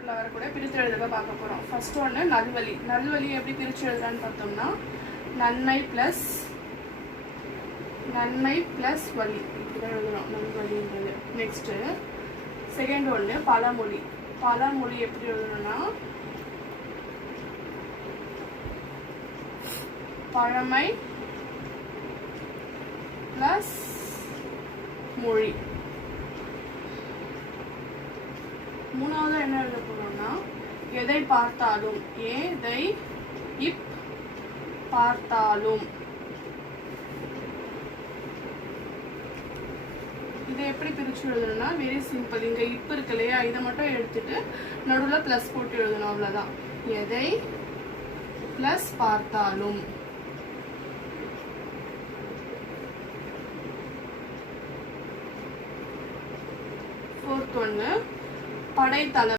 சாப்டர்ல வரக்கூடிய பிரித்து எழுதுக பார்க்க போறோம். ஃபர்ஸ்ட் ஒன்று நல்வழி. நல்வழி எப்படி பிரித்து எழுதலான்னு பார்த்தோம்னா நன்மை ப்ளஸ் வழி இப்படிதான் எழுதணும் நல்வழின்றது. நெக்ஸ்ட் செகண்ட் ஒன்று பழமொழி. பழமொழி எப்படி எழுதணும்னா பழமை ப்ளஸ் மொழி. மூணாவது என்ன எழுத போறோம்னா எதை பார்த்தாலும். எதை இப் பார்த்தாலும். இதை எப்படி பிரிச்சு எழுதணும்னா வெரி சிம்பிள். இங்க இப் இருக்கு இல்லையா, இதை மட்டும் எடுத்துட்டு நடுவில் பிளஸ் போட்டு எழுதணும், அவ்வளவுதான். எதை பிளஸ் பார்த்தாலும். ஃபோர்த் ஒன்று படைத்தளம்.